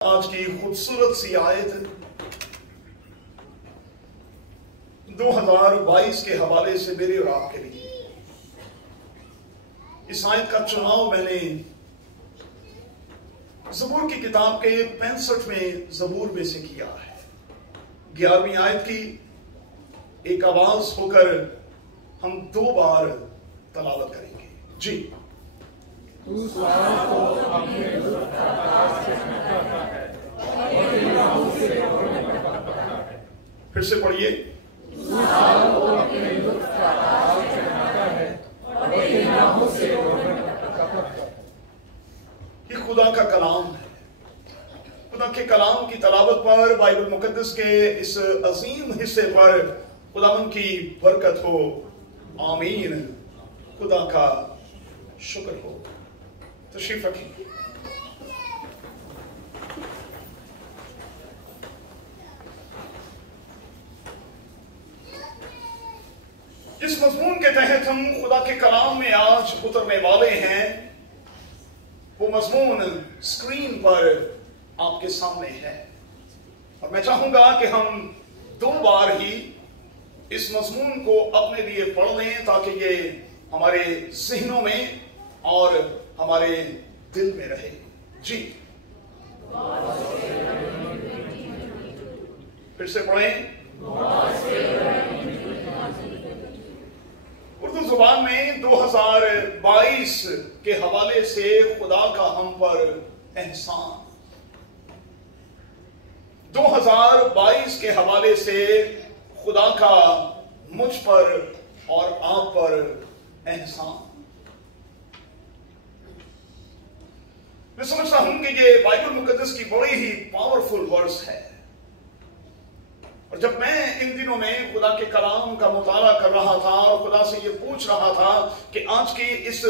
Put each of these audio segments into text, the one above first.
آج کی خوبصورت سی آیت 2022 کے حوالے سے میرے اور آپ کے لیے اس آیت کا چناؤ میں نے زبور کی کتاب کے 65ویں زبور میں سے کیا ہے۔ 11ویں آیت کی ایک آواز ہو کر ہم 2 بار تلاوت کریں گے۔ جی تو سال کو اپنے لطف کا تاج چمکاتا ہے اور الہوں سے پڑھتا ہے۔ پھر سے پڑھیے۔ تو سال کو اپنے لطف کا تاج چمکاتا ہے اور الہوں سے پڑھتا ہے۔ یہ خدا کا کلام ہے۔ خدا کے کلام کی تلاوت پر، بائبل مقدس کے اس عظیم حصے پر خداوند کی برکت ہو۔ آمین۔ خدا کا شکر ہو۔ تشریف رکھیں۔ جس مضمون کے تحت ہم خدا کے کلام میں آج اترنے والے ہیں، وہ مضمون اسکرین پر آپ کے سامنے ہے، اور میں چاہوں گا کہ ہم 2 بار ہی اس مضمون کو اپنے لیے پڑھ لیں تاکہ یہ ہمارے ذہنوں میں اور ہمارے دل میں رہے۔ جی پھر سے پڑھیں۔ اردو زبان میں 2022 کے حوالے سے خدا کا ہم پر احسان، 2022 کے حوالے سے خدا کا مجھ پر اور آپ پر احسان۔ میں سمجھتا ہوں کہ یہ بائبل مقدس کی بڑی ہی پاورفل ورس ہے، اور جب میں ان دنوں میں خدا کے کلام کا مطالعہ کر رہا تھا اور خدا سے یہ پوچھ رہا تھا کہ آج کی اس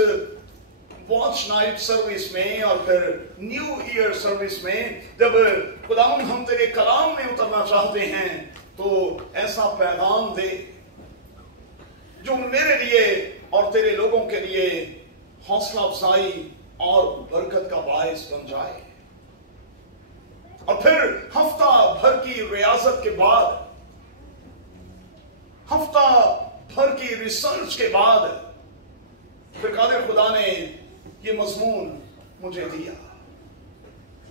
واچ نائٹ سروس میں اور پھر نیو ایئر سروس میں جب خداوند ہم تیرے کلام میں اترنا چاہتے ہیں تو ایسا پیغام دے جو میرے لیے اور تیرے لوگوں کے لیے حوصلہ افزائی اور برکت کا باعث بن جائے۔ اور پھر ہفتہ بھر کی ریاضت کے بعد، ہفتہ بھر کی ریسرچ کے بعد، پھر قادر خدا نے یہ مضمون مجھے دیا،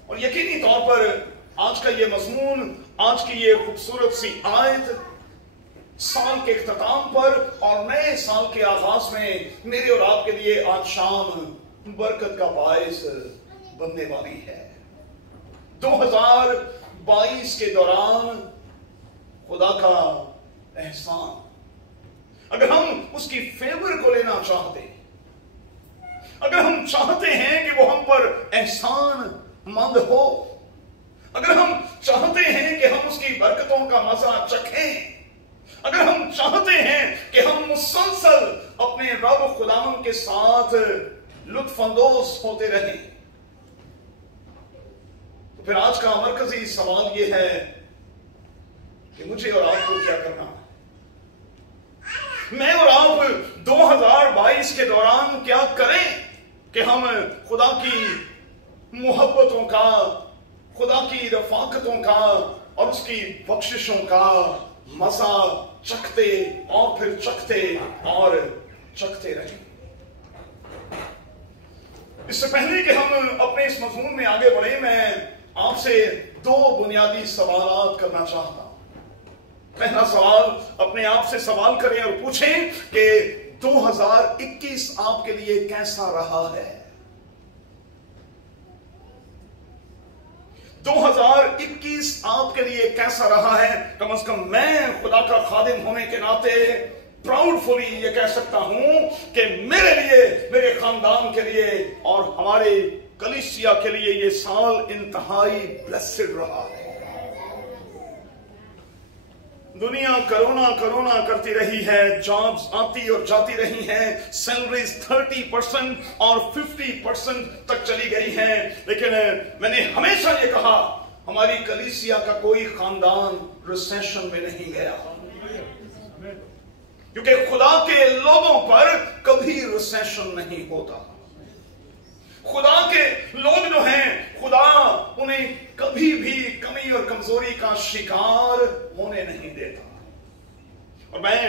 اور یقینی طور پر آج کا یہ مضمون، آج کی یہ خوبصورت سی آیت سال کے اختتام پر اور نئے سال کے آغاز میں میرے اور آپ کے لیے آج شام برکت کا باعث بننے والی ہے۔ 2022 کے دوران خدا کا احسان، اگر ہم اس کی فیور کو لینا چاہتے، اگر ہم چاہتے ہیں کہ وہ ہم پر احسان مند ہو، اگر ہم چاہتے ہیں کہ ہم اس کی برکتوں کا مزہ چکھیں، اگر ہم چاہتے ہیں کہ ہم مسلسل اپنے رب خداوند کے ساتھ لطف اندوز ہوتے رہیں، تو پھر آج کا مرکزی سوال یہ ہے کہ مجھے اور آپ کو کیا کرنا ہے؟ میں اور آپ 2022 کے دوران کیا کریں کہ ہم خدا کی محبتوں کا، خدا کی رفاقتوں کا اور اس کی بخششوں کا مزہ چکھتے اور پھر چکھتے اور چکھتے رہیں۔ اس سے پہلے کہ ہم اپنے اس مضمون میں آگے بڑھیں، میں آپ سے 2 بنیادی سوالات کرنا چاہتا ہوں۔ پہلا سوال، اپنے آپ سے سوال کریں اور پوچھیں کہ 2021 آپ کے لیے کیسا رہا ہے؟ 2021 آپ کے لیے کیسا رہا ہے؟ کم از کم میں خدا کا خادم ہونے کے ناطے پراؤڈ فلی یہ کہہ سکتا ہوں کہ میرے لیے، میرے خاندان کے لیے اور ہمارے کلیسیا کے لیے یہ سال انتہائی بلیسڈ رہا ہے۔ دنیا کرونا کرتی رہی ہے، جابز آتی اور جاتی رہی ہیں، سیلریز 30% اور 50% تک چلی گئی ہیں، لیکن میں نے ہمیشہ یہ کہا ہماری کلیسیا کا کوئی خاندان ریسیشن میں نہیں گیا، کیونکہ خدا کے لوگوں پر کبھی ریسیشن نہیں ہوتا۔ खुदा के लोग जो हैं, खुदा उन्हें कभी भी कमी और कमजोरी का शिकार होने नहीं देता। और मैं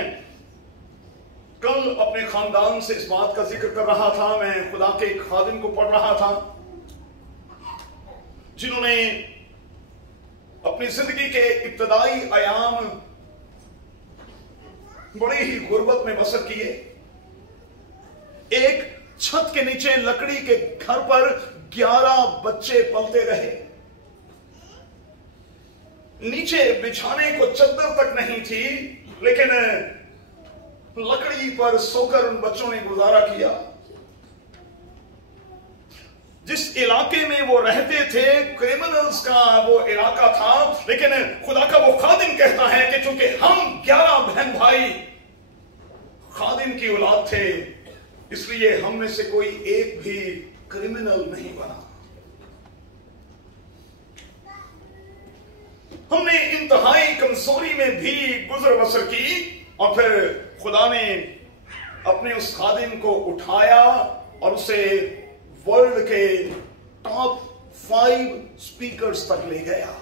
कल अपने खानदान से इस बात का जिक्र कर रहा था। मैं खुदा के एक खादिम को पढ़ रहा था जिन्होंने अपनी जिंदगी के इब्तदाई आयाम बड़ी ही गुर्बत में बसर किए। एक छत के नीचे लकड़ी के घर पर 11 बच्चे पलते रहे। नीचे बिछाने को चद्दर तक नहीं थी, लेकिन लकड़ी पर सोकर उन बच्चों ने गुजारा किया। जिस इलाके में वो रहते थे, क्रिमिनल्स का वो इलाका था, लेकिन खुदा का वो खादिम कहता है कि चूंकि हम 11 बहन भाई खादिम की औलाद थे, इसलिए हम में से कोई एक भी क्रिमिनल नहीं बना। हमने इंतहाई कमजोरी में भी गुजर बसर की, और फिर खुदा ने अपने उस खादिम को उठाया और उसे वर्ल्ड के टॉप 5 स्पीकर्स तक ले गया।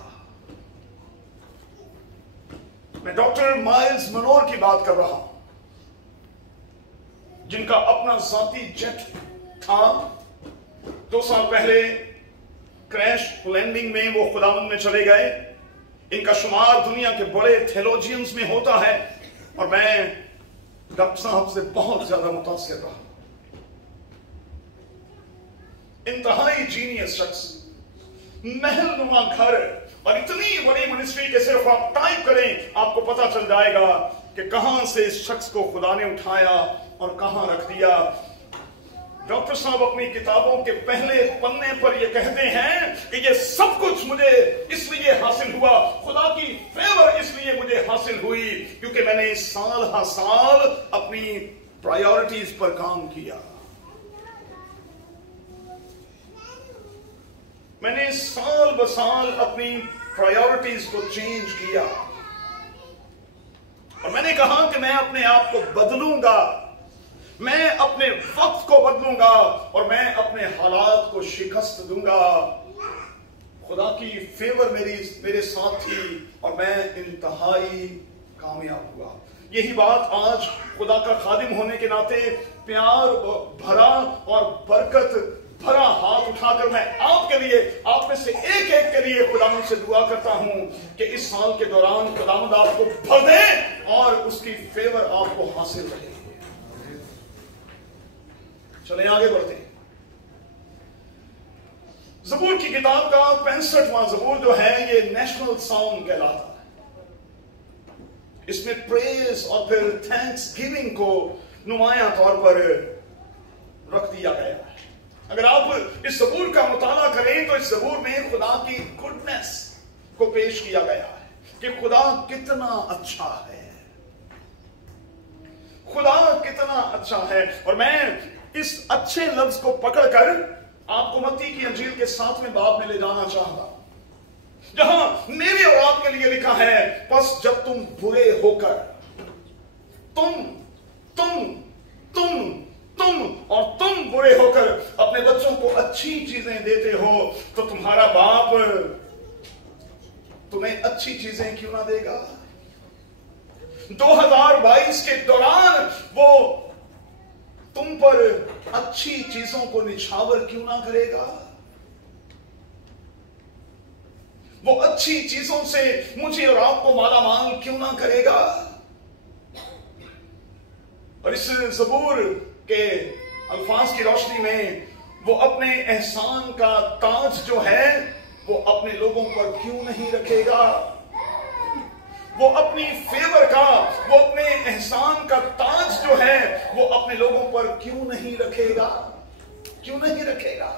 मैं डॉक्टर माइल्स मनोर की बात कर रहा हूं, जिनका अपना जाती जेट था। 2 साल पहले क्रैश लैंडिंग में वो खुदावंद में चले गए। इनका शुमार दुनिया के बड़े थियोलॉजियंस में होता है, और मैं डॉक्टर साहब से बहुत ज्यादा मुतासिर रहा। इंतहाई जीनियस शख्स, महलनुमा घर, और इतनी बड़ी मिनिस्ट्री के सिर्फ आप टाइप करें आपको पता चल जाएगा कि कहां से इस शख्स को खुदा ने उठाया और कहां रख दिया। डॉक्टर साहब अपनी किताबों के पहले पन्ने पर यह कहते हैं कि यह सब कुछ मुझे इसलिए हासिल हुआ, खुदा की फेवर इसलिए मुझे हासिल हुई, क्योंकि मैंने साल हर साल अपनी प्रायोरिटीज पर काम किया। मैंने साल ब साल अपनी प्रायोरिटीज को चेंज किया, और मैंने कहा कि मैं अपने आप को बदलूंगा, मैं अपने वक्त को बदलूंगा, और मैं अपने हालात को शिकस्त दूंगा। खुदा की फेवर मेरे साथ थी, और मैं इंतहाई कामयाब हुआ। यही बात आज खुदा का खादिम होने के नाते प्यार भरा और बरकत भरा हाथ उठाकर मैं आपके लिए, आप में से एक एक के लिए खुदावंद से दुआ करता हूं कि इस साल के दौरान खुदावंद आपको भर दे और उसकी फेवर आपको हासिल रहे। चले आगे बढ़ते हैं। ज़बूर की किताब का 65वां ज़बूर जो है, ये नेशनल सॉन्ग कहलाता है। इसमें प्रेज और फिर थैंक्स गिविंग को नुमाया तौर पर रख दिया गया है। अगर आप इस ज़बूर का मुताला करें तो इस ज़बूर में खुदा की गुडनेस को पेश किया गया है कि खुदा कितना अच्छा है, खुदा कितना अच्छा है। और मैं इस अच्छे लफ्ज को पकड़कर आपको मत्ती की अंजील के 7वें बाब में ले जाना चाहता, जहां मेरे और आपके लिए लिखा है, बस जब तुम बुरे होकर तुम बुरे होकर अपने बच्चों को अच्छी चीजें देते हो, तो तुम्हारा बाप तुम्हें अच्छी चीजें क्यों ना देगा। 2022 के दौरान वो तुम पर अच्छी चीजों को निछावर क्यों ना करेगा। वो अच्छी चीजों से मुझे और आपको मालामाल क्यों ना करेगा। और इस ज़बूर के अल्फाज की रोशनी में वो अपने एहसान का ताज जो है वो अपने लोगों पर क्यों नहीं रखेगा। वो अपनी फेवर का, वो अपने एहसान का ताज जो है वो अपने लोगों पर क्यों नहीं रखेगा, क्यों नहीं रखेगा।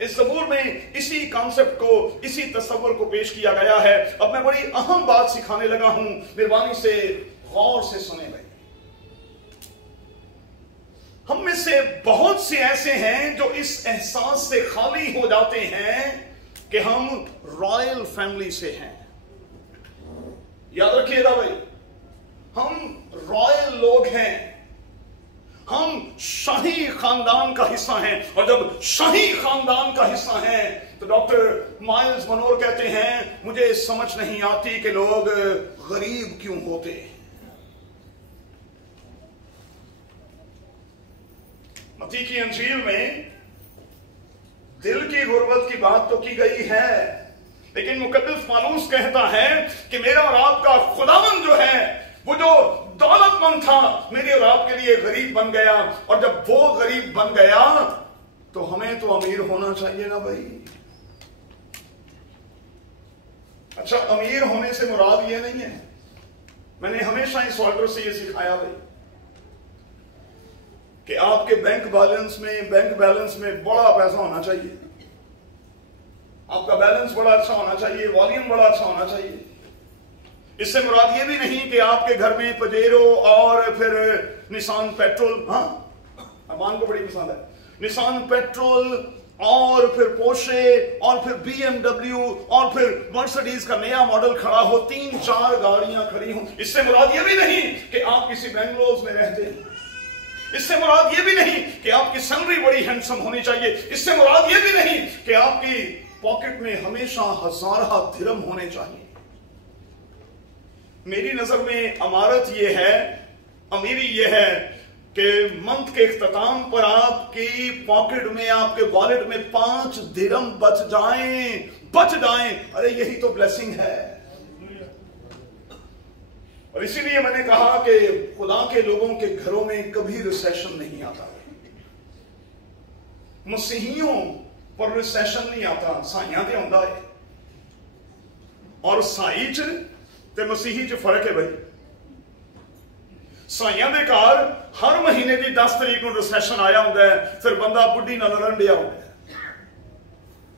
इस ज़बूर में इसी कॉन्सेप्ट को, इसी तस्वर को पेश किया गया है। अब मैं बड़ी अहम बात सिखाने लगा हूं, मेहरबानी से गौर से सुने भाई। हम में से बहुत से ऐसे हैं जो इस एहसास से खाली हो जाते हैं कि हम रॉयल फैमिली से हैं। याद रखिएगा भाई, हम रॉयल लोग हैं, हम शाही खानदान का हिस्सा हैं, और जब शाही खानदान का हिस्सा हैं तो डॉक्टर माइल्स मनोर कहते हैं, मुझे समझ नहीं आती कि लोग गरीब क्यों होते हैं। मत्ती की इंजील में दिल की गुर्बत की बात तो की गई है, लेकिन मुकद्दस पौलुस कहता है कि मेरा और आपका खुदावन जो है, वो जो दौलतमंद था, मेरे और आपके लिए गरीब बन गया, और जब वो गरीब बन गया तो हमें तो अमीर होना चाहिए ना भाई। अच्छा, अमीर होने से मुराद ये नहीं है, मैंने हमेशा इस ऑर्डर से ये सिखाया भाई, कि आपके बैंक बैलेंस में बड़ा पैसा होना चाहिए, आपका बैलेंस बड़ा अच्छा होना चाहिए, वॉल्यूम बड़ा अच्छा होना चाहिए। इससे मुराद ये भी नहीं कि आपके घर में पजेरो और फिर निसान पेट्रोल, हाँ अमान को बड़ी पसंद है, निसान पेट्रोल और फिर पोर्शे और फिर BMW और फिर मर्सिडीज का नया मॉडल खड़ा हो, 3-4 गाड़ियां खड़ी हों। इससे मुराद ये भी नहीं कि आप किसी बेंगलोर में रहते हैं, इससे मुराद ये भी नहीं कि आपकी सैलरी बड़ी हैंडसम होनी चाहिए, इससे मुराद ये भी नहीं कि आपकी पॉकेट में हमेशा 1000 दिरहम होने चाहिए। मेरी नजर में अमारत ये है, अमीरी ये है कि मंथ के इख्तिताम पर आपकी पॉकेट में, आपके वॉलेट में 5 दिरहम बच जाएं। अरे यही तो ब्लेसिंग है। और इसीलिए मैंने कहा कि खुदा के लोगों के घरों में कभी रिसेशन नहीं आता, मसीहियों पर रिसेशन नहीं आता, साइयां ते आंदा है, और साई च ते मसीही च फर्क है भाई। साइयां दे घर हर महीने की 10 तारीख को रिसेशन आया होंदा है, फिर बंदा बुढ़ी नाल लड़न दिया होंदा है,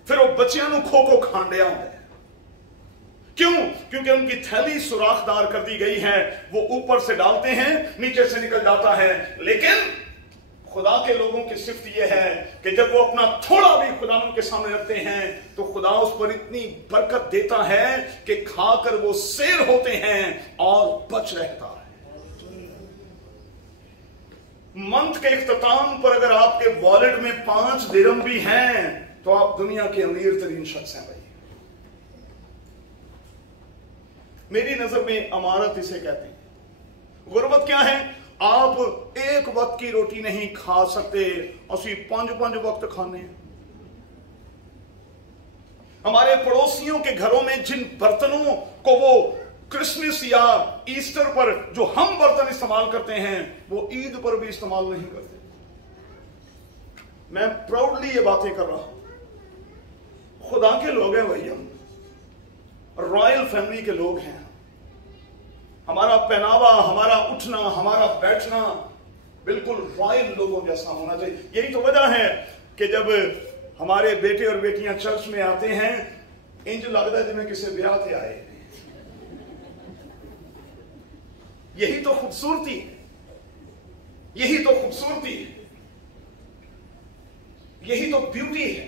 फिर वो बच्चियां नूं खो खो खान दिया होंदा है। क्यों? क्योंकि उनकी थैली सुराखदार कर दी गई है, वो ऊपर से डालते हैं नीचे से निकल जाता है। लेकिन खुदा के लोगों की सिफ्त यह है कि जब वो अपना थोड़ा भी खुदा के सामने रखते हैं तो खुदा उस पर इतनी बरकत देता है कि खाकर वो शेर होते हैं और बच रहता है। मंथ के इख्तिताम पर अगर आपके वॉलेट में 5 दिरहम भी हैं तो आप दुनिया के अमीर तरीन शख्स हैं भाई। मेरी नजर में अमारत इसे कहते हैं। गुर्बत क्या है? आप एक वक्त की रोटी नहीं खा सकते, असी 5 वक्त खाने हैं। हमारे पड़ोसियों के घरों में जिन बर्तनों को वो क्रिसमस या ईस्टर पर जो हम बर्तन इस्तेमाल करते हैं वो ईद पर भी इस्तेमाल नहीं करते। मैं प्राउडली ये बातें कर रहा हूं। खुदा के लोग हैं भाई, हम रॉयल फैमिली के लोग हैं। हमारा पहनावा, हमारा उठना, हमारा बैठना बिल्कुल रॉयल लोगों जैसा होना चाहिए। यही तो वजह है कि जब हमारे बेटे और बेटियां चर्च में आते हैं इंज लगता है जिन्हें किसी ब्याह से आए। यही तो खूबसूरती है, यही तो खूबसूरती है, यही तो ब्यूटी है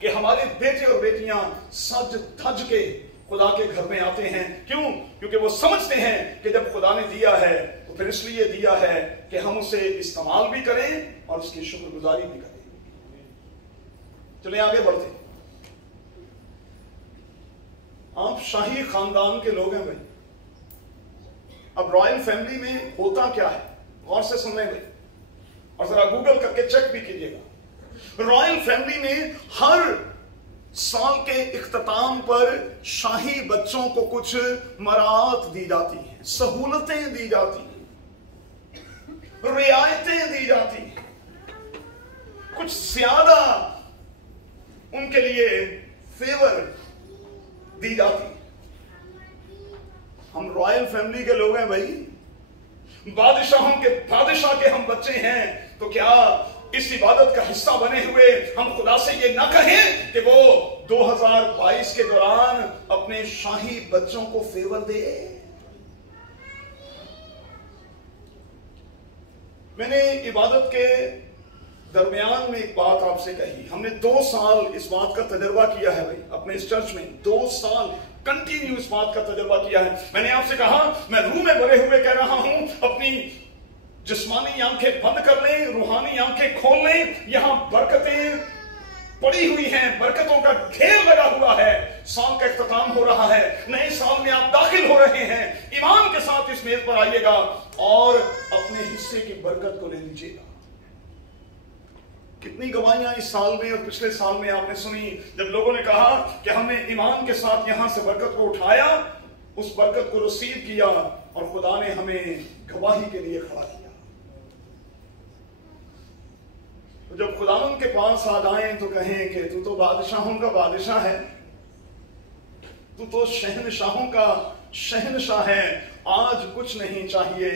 कि हमारे बेटे और बेटियां सज धज के खुदा के घर में आते हैं। क्यों? क्योंकि वो समझते हैं कि जब खुदा ने दिया है तो फिर इसलिए दिया है कि हम उसे इस्तेमाल भी करें और उसकी शुक्रगुजारी भी करें। चलिए आगे बढ़ते। आप शाही खानदान के लोग हैं भाई। अब रॉयल फैमिली में होता क्या है, गौर से सुन लेंगे और जरा गूगल करके चेक भी कीजिएगा। रॉयल फैमिली में हर साल के इख्तिताम पर शाही बच्चों को कुछ मराहत दी जाती हैं, सहूलतें दी जाती हैं, रियायतें दी जाती हैं, कुछ ज्यादा उनके लिए फेवर दी जाती है। हम रॉयल फैमिली के लोग हैं भाई, बादशाहों के बादशाह के हम बच्चे हैं। तो क्या इस इबादत का हिस्सा बने हुए हम खुदा से ये ना कहें कि वो 2022 के दौरान अपने शाही बच्चों को फेवर दे? मैंने इबादत के दरमियान में एक बात आपसे कही। हमने 2 साल इस बात का तजर्बा किया है भाई अपने इस चर्च में, 2 साल कंटिन्यू इस बात का तजर्बा किया है। मैंने आपसे कहा, मैं रूह में भरे हुए कह रहा हूं, अपनी जिस्मानी आंखें बंद कर लें, रूहानी आंखें खोल लें। यहां बरकतें पड़ी हुई हैं, बरकतों का ढेर लगा हुआ है। साल का इख्तिताम हो रहा है, नए साल में आप दाखिल हो रहे हैं। ईमान के साथ इस मेज पर आइएगा और अपने हिस्से की बरकत को ले लीजिएगा। कितनी गवाहियां इस साल में और पिछले साल में आपने सुनी, जब लोगों ने कहा कि हमने ईमान के साथ यहां से बरकत को उठाया, उस बरकत को रिसीव किया और खुदा ने हमें गवाही के लिए खड़ा किया। तो जब खुदावन के पास आ जाएं तो कहें कि तू तो बादशाहों का बादशाह है, तू तो शहनशाहों का शहनशाह है। आज कुछ नहीं चाहिए,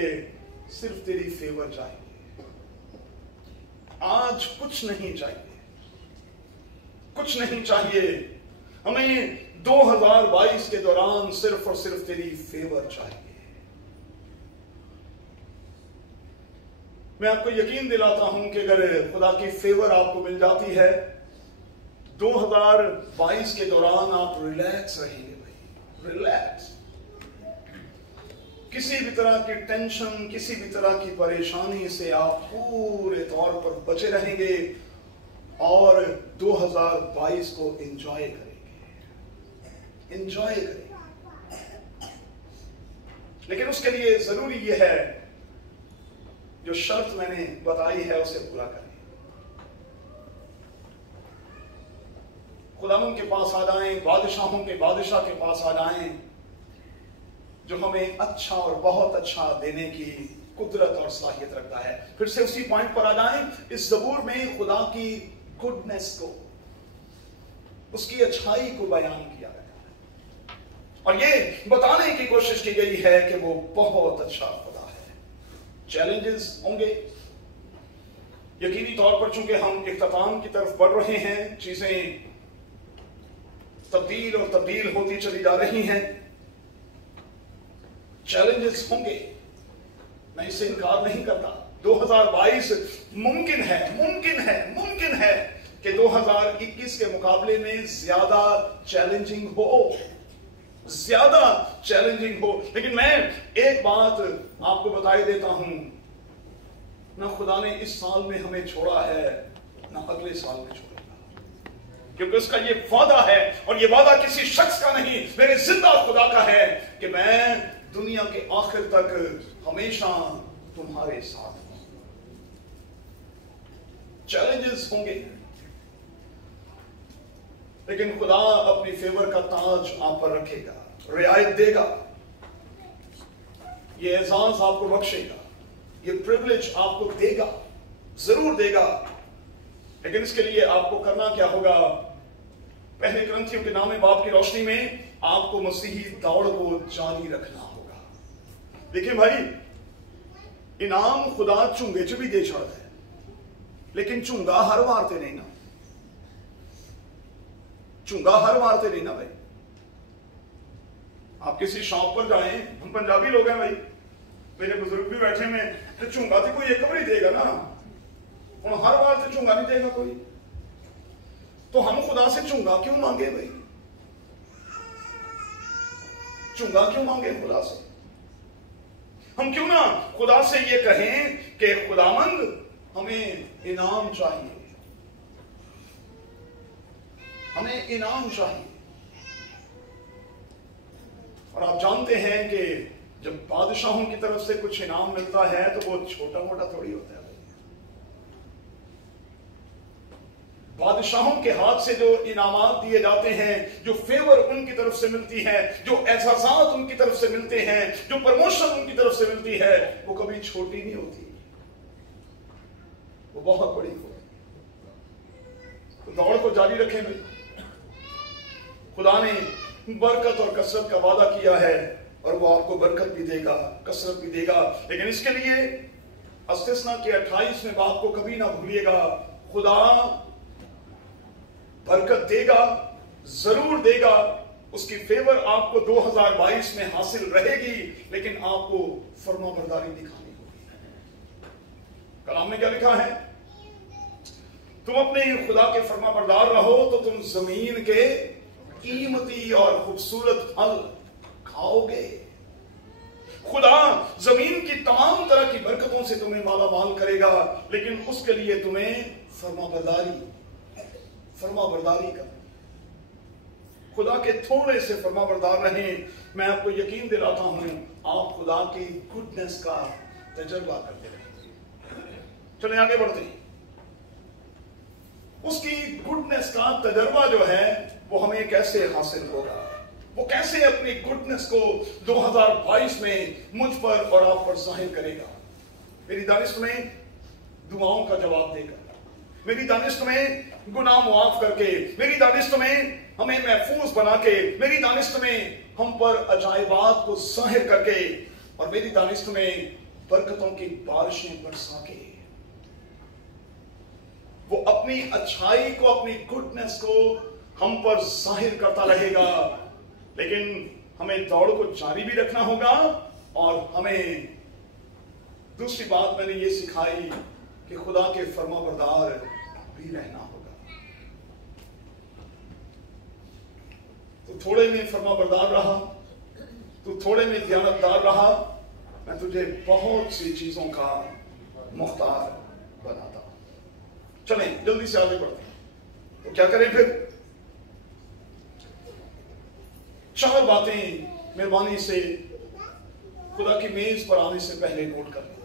सिर्फ तेरी फेवर चाहिए। आज कुछ नहीं चाहिए, कुछ नहीं चाहिए। हमें 2022 के दौरान सिर्फ और सिर्फ तेरी फेवर चाहिए। मैं आपको यकीन दिलाता हूं कि अगर खुदा की फेवर आपको मिल जाती है, 2022 के दौरान आप रिलैक्स रहेंगे भाई, रिलैक्स। किसी भी तरह की टेंशन, किसी भी तरह की परेशानी से आप पूरे तौर पर बचे रहेंगे और 2022 को एंजॉय करेंगे, एंजॉय करेंगे। लेकिन उसके लिए जरूरी यह है, जो शर्त मैंने बताई है उसे पूरा करें। खुदावन के पास आ जाएं, बादशाहों के बादशाह के पास आ जाएं, जो हमें अच्छा और बहुत अच्छा देने की कुदरत और सलाहियत रखता है। फिर से उसी पॉइंट पर आ जाएं। इस ज़बूर में खुदा की गुडनेस को, उसकी अच्छाई को बयान किया गया है और ये बताने की कोशिश की गई है कि वो बहुत अच्छा खुदा है। चैलेंजेस होंगे यकीनी तौर पर, चूंकि हम इख्तिताम की तरफ बढ़ रहे हैं, चीजें तब्दील और तब्दील होती चली जा रही हैं। चैलेंजेस होंगे, मैं इससे इनकार नहीं करता। 2022 मुमकिन है कि 2021 के मुकाबले में ज्यादा चैलेंजिंग हो। लेकिन मैं एक बात आपको बताई देता हूं, ना खुदा ने इस साल में हमें छोड़ा है, ना अगले साल में छोड़ेगा, क्योंकि उसका ये वादा है, और ये वादा किसी शख्स का नहीं, मेरे जिंदा खुदा का है कि मैं दुनिया के आखिर तक हमेशा तुम्हारे साथ हूं। चैलेंजेस होंगे, लेकिन खुदा अपनी फेवर का ताज आप पर रखेगा, रियायत देगा, ये एहसास आपको बख्शेगा, ये प्रिविलेज आपको देगा, जरूर देगा। लेकिन इसके लिए आपको करना क्या होगा? पहले ग्रंथियों के नामे बाप की रोशनी में आपको मसीही दौड़ को जारी रखना होगा। देखिए भाई, इनाम खुदा चुंगे च भी दे छड़ता है, लेकिन चुंगा हर मारते नहीं ना, चुंगा हर मारते नहीं ना भाई। आप किसी शॉप पर जाएं, हम पंजाबी लोग हैं भाई, मेरे बुजुर्ग भी बैठे में, तो चुंगा तो कोई एक बार देगा ना, और हर बार तो चुंगा नहीं देगा कोई। तो हम खुदा से चुंगा क्यों मांगे भाई? चुंगा क्यों मांगे खुदा से? हम क्यों ना खुदा से ये कहें कि खुदावंद हमें इनाम चाहिए, हमें इनाम चाहिए। और आप जानते हैं कि जब बादशाहों की तरफ से कुछ इनाम मिलता है तो वो छोटा मोटा थोड़ी होता है। बादशाहों के हाथ से जो इनामात दिए जाते हैं, जो फेवर उनकी तरफ से मिलती है, जो एहसासात उनकी तरफ से मिलते हैं, जो प्रमोशन उनकी तरफ से मिलती है, वो कभी छोटी नहीं होती, वो बहुत बड़ी होती। तो दौड़ को जारी रखें भाई। खुदा ने बरकत और कसरत का वादा किया है और वो आपको बरकत भी देगा, कसरत भी देगा। लेकिन इसके लिए इस्तिस्ना के 28वें बात को कभी ना भूलिएगा। खुदा बरकत देगा, जरूर देगा, उसकी फेवर आपको 2022 में हासिल रहेगी, लेकिन आपको फरमाबरदारी दिखानी होगी। कलाम में क्या लिखा है? तुम अपने खुदा के फरमाबरदार रहो तो तुम जमीन के कीमती और खूबसूरत फल खाओगे। खुदा जमीन की तमाम तरह की बरकतों से तुम्हें माला माल करेगा, लेकिन उसके लिए तुम्हें फरमाबरदारी करनी। खुदा के थोड़े से फरमाबरदार रहें। मैं आपको यकीन दिलाता हूं आप खुदा की गुडनेस का तजर्बा करते रहेंगे। चलिए आगे बढ़ते हैं। उसकी गुडनेस का तजर्बा जो है वो हमें कैसे हासिल होगा, वो कैसे अपनी गुडनेस को 2022 में मुझ पर और आप पर जाहिर करेगा। मेरी दानिश में दुआओं का जवाब देकर, मेरी दानिश में गुनाह मुआफ करके, मेरी दानिश में हमें महफूज बना के, मेरी दानिश में हम पर अजायबात को जाहिर करके, और मेरी दानिश में बरकतों की बारिशें बरसा के वो अपनी अच्छाई को, अपनी गुडनेस को हम पर जाहिर करता रहेगा। लेकिन हमें दौड़ को जारी भी रखना होगा, और हमें दूसरी बात मैंने ये सिखाई कि खुदा के फरमाबरदार भी रहना होगा। तो थोड़े में फरमाबरदार रहा, तो थोड़े में ध्यानतदार रहा, मैं तुझे बहुत सी चीजों का मुख्तार बनाता हूं। चलें जल्दी से आगे बढ़ते हैं। तो क्या करें फिर? 4 बातें मेहरबानी से खुदा की मेज पर आने से पहले नोट कर लें।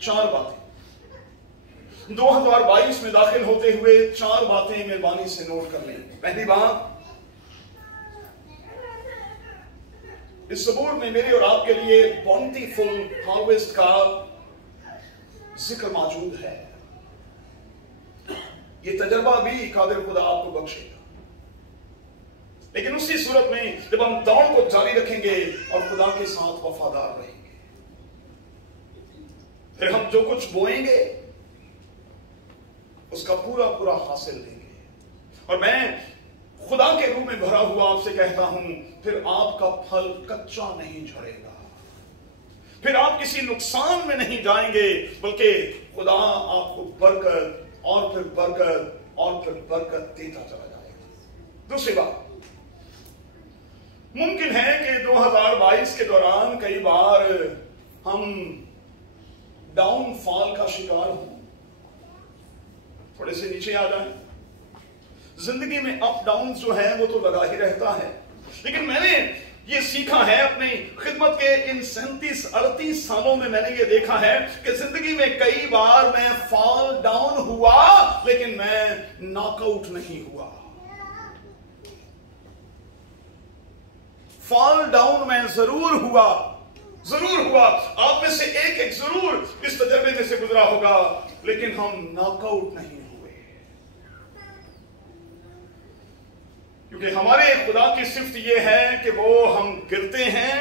4 बातें 2022 में दाखिल होते हुए 4 बातें मेहरबानी से नोट कर लें। पहली बात, इस सबूर में मेरे और आपके लिए बॉन्टीफुल हार्वेस्ट का जिक्र मौजूद है। ये तजर्बा भी कादिर खुदा आपको बख्शेगा, लेकिन उसी सूरत में जब हम दौड़ को जारी रखेंगे और खुदा के साथ वफादार रहेंगे, फिर हम जो कुछ बोएंगे उसका पूरा पूरा हासिल लेंगे। और मैं खुदा के रूह में भरा हुआ आपसे कहता हूं, फिर आपका फल कच्चा नहीं झड़ेगा, फिर आप किसी नुकसान में नहीं जाएंगे, बल्कि खुदा आपको बरकत और फिर बरकत और फिर बरकत देता चला जाएगा। दूसरी बात, मुमकिन है कि 2022 के दौरान कई बार हम डाउनफॉल का शिकार हों, थोड़े से नीचे आ जाएं। जिंदगी में अप डाउन जो है वो तो लगा ही रहता है, लेकिन मैंने ये सीखा है अपनी खिदमत के इन 37-38 सालों में, मैंने ये देखा है कि जिंदगी में कई बार मैं फॉल डाउन हुआ, लेकिन मैं नॉकआउट नहीं हुआ। फॉल डाउन में जरूर हुआ। आप में से एक जरूर इस तजर्बे में से गुजरा होगा, लेकिन हम नॉकआउट नहीं हुए, क्योंकि हमारे खुदा की सिफ्त यह है कि वो हम गिरते हैं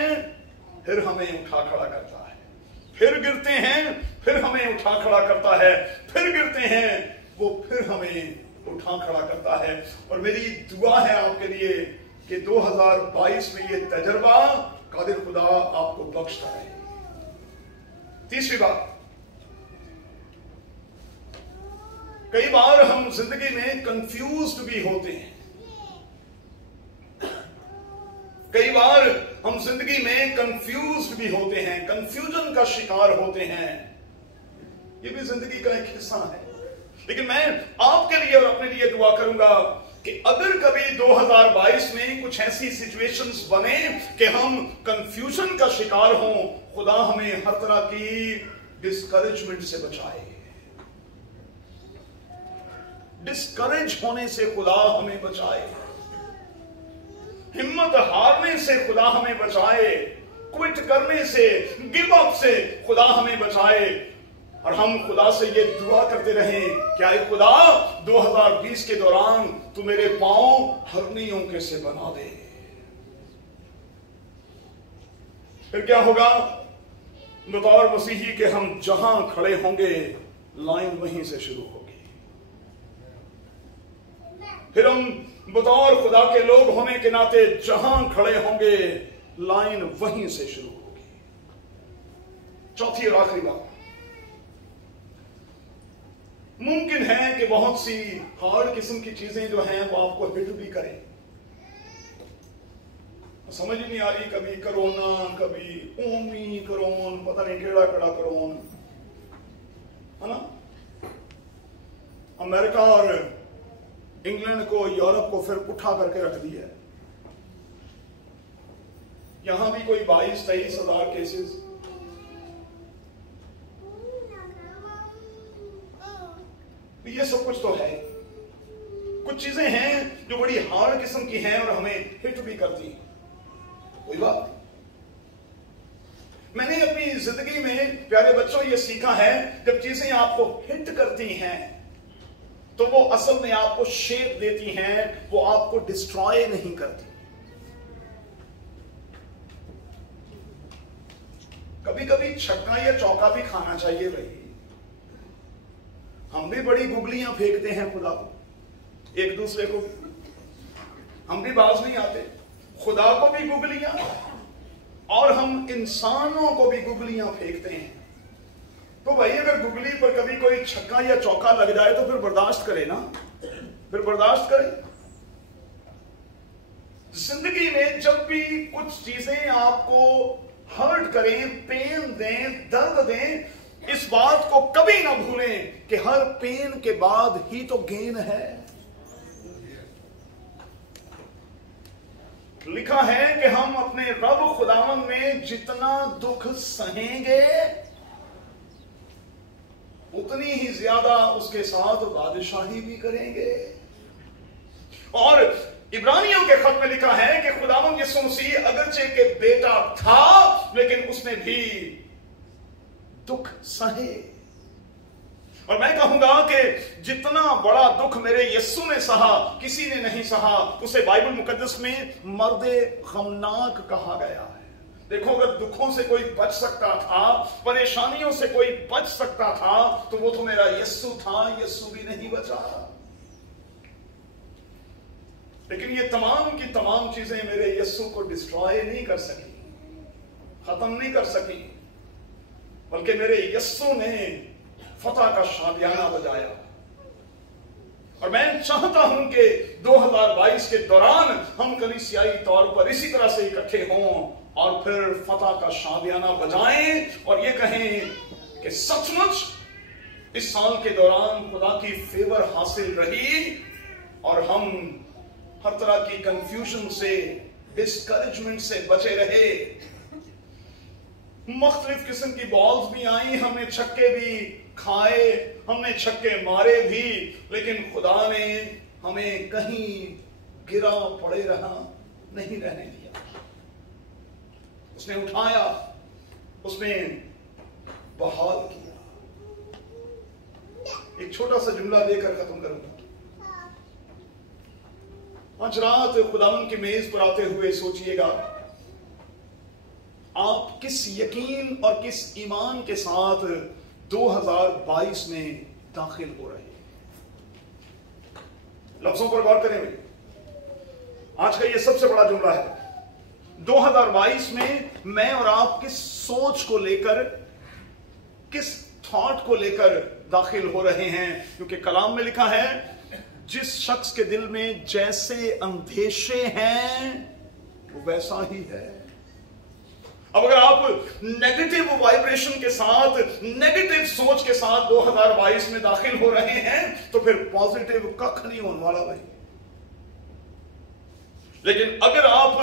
फिर हमें उठा खड़ा करता है, फिर गिरते हैं फिर हमें उठा खड़ा करता है, फिर गिरते हैं वो फिर हमें उठा खड़ा करता है। और मेरी दुआ है आपके लिए कि 2022 में ये तजर्बा कादिर खुदा आपको बख्शता है। तीसरी बात, कई बार हम जिंदगी में कंफ्यूज्ड भी होते हैं, कई बार हम जिंदगी में कंफ्यूज्ड भी होते हैं, कंफ्यूजन का शिकार होते हैं। ये भी जिंदगी का एक हिस्सा है। लेकिन मैं आपके लिए और अपने लिए दुआ करूंगा कि अगर कभी 2022 में कुछ ऐसी सिचुएशंस बने कि हम कंफ्यूजन का शिकार हों, खुदा हमें हर तरह की डिस्करेजमेंट से बचाए, डिस्करेज होने से खुदा हमें बचाए, हिम्मत हारने से खुदा हमें बचाए, क्विट करने से, गिव अप से खुदा हमें बचाए। और हम खुदा से ये दुआ करते रहें, क्या खुदा 2020 के दौरान तू मेरे पांव हरनियों के से बना दे। फिर क्या होगा? बतौर मसीही के हम जहां खड़े होंगे लाइन वहीं से शुरू होगी। फिर हम बतौर खुदा के लोग होने के नाते जहां खड़े होंगे लाइन वहीं से शुरू होगी। चौथी और आखिरी बात, मुमकिन है कि बहुत सी हार्ड किस्म की चीजें जो हैं वो आपको हिट भी करें, समझ ही नहीं आ रही, कभी कोरोना, कभी ओमिक्रॉन, पता नहीं केड़ा केड़ा कोरोन, है ना। अमेरिका और इंग्लैंड को, यूरोप को फिर उठा करके रख दिया है। यहां भी कोई 22-23 हजार केसेस। ये सब कुछ तो है। कुछ चीजें हैं जो बड़ी हार्ड किस्म की हैं और हमें हिट भी करती हैं। कोई बात, मैंने अपनी जिंदगी में प्यारे बच्चों ये सीखा है, जब चीजें आपको हिट करती हैं तो वो असल में आपको शेप देती हैं, वो आपको डिस्ट्रॉय नहीं करती। कभी कभी छक्का या चौका भी खाना चाहिए भाई। हम भी बड़ी गुगलियां फेंकते हैं खुदा को, एक दूसरे को। हम भी बाज नहीं आते, खुदा को भी गुगलियां और हम इंसानों को भी गुगलियां फेंकते हैं। तो भाई अगर गुगली पर कभी कोई छक्का या चौका लग जाए तो फिर बर्दाश्त करे ना, फिर बर्दाश्त करे। जिंदगी में जब भी कुछ चीजें आपको हर्ट करें, पेन दें, दर्द दें, इस बात को कभी ना भूलें कि हर पेन के बाद ही तो गेन है। लिखा है कि हम अपने रब खुदावन में जितना दुख सहेंगे उतनी ही ज्यादा उसके साथ बादशाही भी करेंगे। और इब्रानियों के खत में लिखा है कि खुदावन यीशु मसीह अगरचे के बेटा था, लेकिन उसने भी दुख सहे। और मैं कहूंगा कि जितना बड़ा दुख मेरे यीशु ने सहा, किसी ने नहीं सहा। उसे बाइबल मुकद्दस में मर्दे गमनाक कहा गया है। देखो, अगर दुखों से कोई बच सकता था, परेशानियों से कोई बच सकता था, तो वो तो मेरा यीशु था। यीशु भी नहीं बचा। लेकिन ये तमाम की तमाम चीजें मेरे यीशु को डिस्ट्रॉय नहीं कर सकी, खत्म नहीं कर सकी, बल्कि मेरे यीशु ने फतह का शादियाना बजाया। और मैं चाहता हूं कि 2022 के दौरान हम कलीसियाई तौर पर इसी तरह से इकट्ठे हों और फिर फतह का शादियाना बजाएं और ये कहें कि सचमुच इस साल के दौरान खुदा की फेवर हासिल रही और हम हर तरह की कंफ्यूजन से, डिस्करेजमेंट से बचे रहे। मुख्तलिफ किस्म की बॉल्स भी आई, हमने छक्के भी खाए, हमने छक्के मारे भी, लेकिन खुदा ने हमें कहीं गिरा पड़े रहा नहीं रहने दिया। उसने उठाया, उसने बहाल किया। एक छोटा सा जुमला देकर खत्म करूंगा। आज रात खुदावन की मेज पर आते हुए सोचिएगा, आप किस यकीन और किस ईमान के साथ 2022 में दाखिल हो रहे हैं। लफ्जों पर गौर करें भाई। आज का ये सबसे बड़ा जुमला है। 2022 में मैं और आप किस सोच को लेकर, किस थॉट को लेकर दाखिल हो रहे हैं। क्योंकि कलाम में लिखा है, जिस शख्स के दिल में जैसे अंधेशे हैं वो वैसा ही है। अब अगर आप नेगेटिव वाइब्रेशन के साथ, नेगेटिव सोच के साथ 2022 में दाखिल हो रहे हैं तो फिर पॉजिटिव कख नहीं होने वाला भाई। लेकिन अगर आप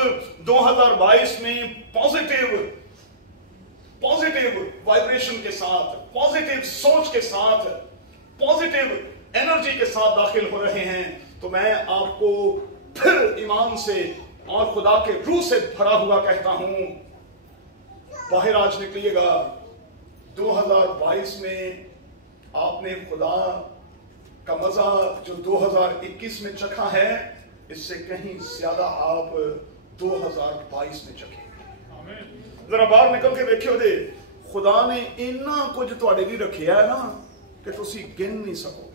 2022 में पॉजिटिव वाइब्रेशन के साथ, पॉजिटिव सोच के साथ, पॉजिटिव एनर्जी के साथ दाखिल हो रहे हैं तो मैं आपको फिर ईमान से और खुदा के रूह से भरा हुआ कहता हूं, बाहर आज निकलिएगा। 2022 में आपने खुदा का मजा जो 2021 में चखा है, इससे कहीं ज्यादा आप 2022 में चखेंगे। जरा बाहर निकल के देखियो दे, खुदा ने इतना कुछ तुहाडे लिए रखिया है ना कि तुसी गिन नहीं सकोगे।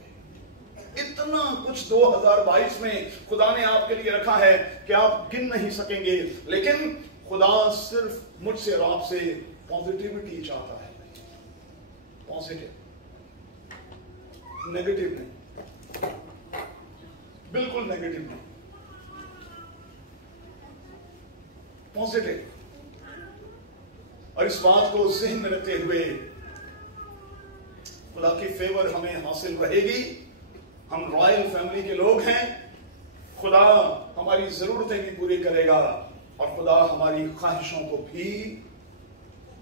इतना कुछ 2022 में खुदा ने आपके लिए रखा है कि आप गिन नहीं सकेंगे। लेकिन खुदा सिर्फ मुझसे और आपसे पॉजिटिविटी चाहता है, पॉजिटिव, नेगेटिव नहीं, बिल्कुल नेगेटिव नहीं। पॉजिटिव, और इस बात को ज़हन में रखते हुए खुदा की फेवर हमें हासिल रहेगी। हम रॉयल फैमिली के लोग हैं, खुदा हमारी जरूरतें भी पूरी करेगा और खुदा हमारी ख्वाहिशों को भी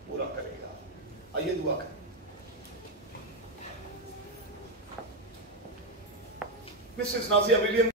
पूरा करेगा। आइए दुआ करें। Mrs Nazia William